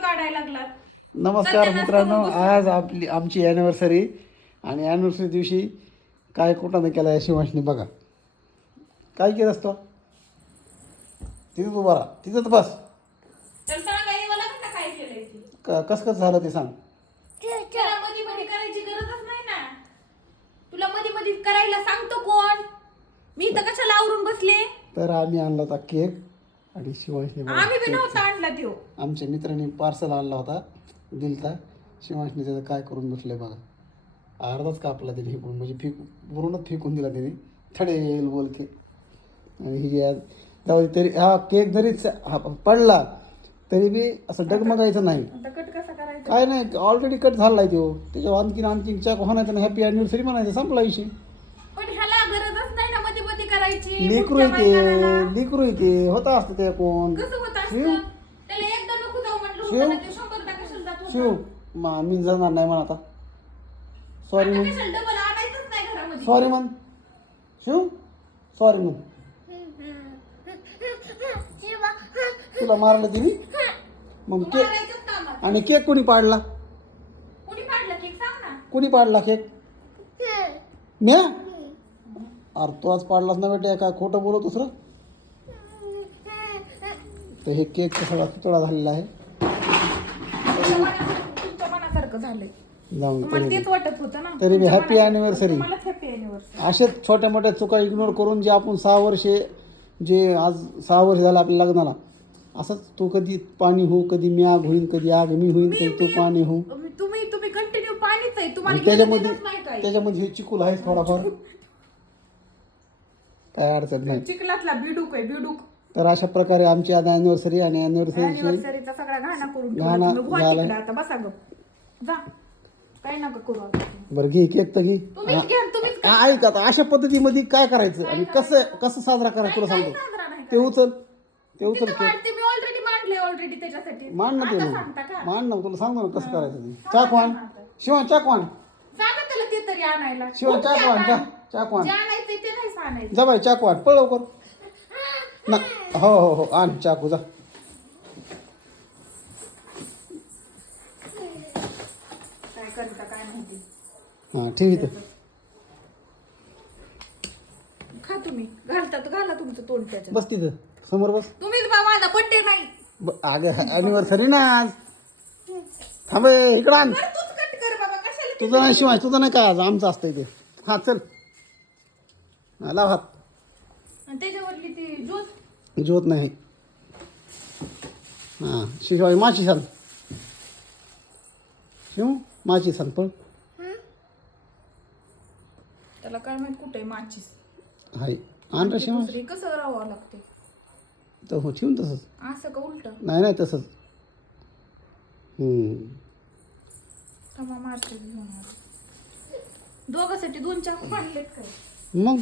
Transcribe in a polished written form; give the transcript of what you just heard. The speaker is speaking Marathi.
काढायला लागलात? नमस्कार सत्यानाश मित्रांनो, करून आज आमची ॲनिव्हर्सरी आणि ॲनिव्हर्सरी दिवशी काय कुठं नाही केला शिवांशनी बघा. काय केलं असतं तिथं तू बरा तिथं तर बस. तर सांगा हे मला कसं काय केलंय ते? कसं कसं झालं ते सांग. त्याला मध्ये मध्ये करायची गरजच नाही ना. तुला मध्ये मध्ये करायला सांगतो कोण? मी इथं कशाला आवरून बसले? तर आम्ही आणला होता केक आणि शिवांशनी बघा आम्ही बी केक. नव्हता आणला त्यो. आमच्या मित्रांनी पार्सल आणला होता, दिलता. शिवांशनी त्याचं काय करून बसले बघा. अर्धाच कापला त्याने फेकून, म्हणजे पूर्णच फेकून दिला त्याने थडेल बोल केक. आणि ही तेव्हा तरी हा केक जरी पडला तरी बी असं डगमगायचं नाही. आता कट कसा करायचा? काय नाही, ऑलरेडी कट झाला आहे तो. त्याच्यावर आणखीन चाक होण्याचं ना, हॅपी ॲनिव्हर्सरी म्हणायचं, संपला विषय. पण ह्याला गरजच नाही ना मध्ये मध्ये करायची. लिकरू येते होता असतं ते कोण कसं होत शिव असतं? त्याला एकदा नको जाऊ म्हटलं शिव? होतं ना, ते 100 दा कशाला जात होता? शिव मी जाणार नाही म्हणा आता. सॉरी आता म्हण, कशाला डबल आणायचंच नाही घरामध्ये. सॉरी म्हण शिव, सॉरी म्हण. तुला मारलं तिने मग तू केक. मारायचंच काम आहे. आणि केक कोणी पाडला? कोणी पाडला केक सांग ना. कोणी पाडला केक? म्या? अरे तू आज पाडलाच ना बेटा, काय खोटं बोलत दुसरं. तर हे केकचा सगळा तुकडा झालेला आहे. तुमच्या मनासारखं झालंय. जाऊन तुम्हाला तरी तेच वाटत होतं ना. तरी बी तुमच्या हॅपी मनासारखं. ॲनिव्हर्सरी. तुम्हालाच हॅपी अॅनिव्हर्सरी. असेच छोट्या मोठ्या चुका इग्नोर करून जे आपण 6 वर्षे, जे आज 6 वर्ष झालं आपल्या लग्नाला, असंच तू कधी पाणी हो, कधी मी आग होईन, कधी आग मी होईन, कधी तू पाणी हो. तुम्ही कंटिन्यू पाणीच आहे. तुम्हाला आणि घेणं त्याच्यामध्ये देणंच नाही काय. त्याच्यामध्ये हे चिकूल आहेच थोडाफार, काय अडचण नाही. चिखलातला बिडूक आहे बिडूक. तर अशा प्रकारे आमची आज ॲनिव्हर्सरी आणि ॲनिव्हर्सरीची अॅनिव्हर्सरीचा सगळा घाणा करून घाणा ठेवला. तुम्ही बुवा झालाय. तिकडे आता बसा गप. जा. काय नका करू आता. बरं घे केक तर घे. तुम्हीच घ्या तुम्हीच ऐक आता, अशा पद्धतीमध्ये काय करायचं आणि कसं कसं साजरा करायचं तुला सांगतो. साजरा नाही ते उचल तिथं केक. मांडते मी ऑलरेडी मांडले ऑलरेडी त्याच्यासाठी. मान ना ते आता मग, सांगता का? मान ना, तुला सांगतो ना कसं करायचं ते. चाकवान शिवान, चाकवान सांगा त्याला ते तरी आणायला. शिवान, उठ की चाकवान आता. चाकवान. जे आणायचंय ते नाही आणायचं. जा बाई चाकवान, पळ लवकर ना. हो हो हो, आण चाकू जा. काय करता काय माहिती. हां ठीक आहे. खा तुम्ही. घालता तर घाला तुमचं तोंड त्याच्यात. बस तिथं समोर बस. तुम्हीच बा माझा बड्डे नाही. अगं ॲनिव्हर्सरी ना आज. थांब इकडं आण. बरं तूच कट कर बाबा कशाला ते. तुझं नाही शिवाय, तुझं नाही काय आज, आमचं असतंय ते. हां चल, लाव हात. आणि त्याच्यावरली ती ज्योत. जोत नाही. हां शिवाय माची सांग. शिव माची सांग पण. त्याला काय माहित कुठे माचीस. हाय आण रे शिवाय. दुसरी कसं राहावं लागते. तर हो ठेवून तसंच. असं का उलट. नाही तसंच. मारते दोघांसाठी 2 चाकू पाडलेत काय. मग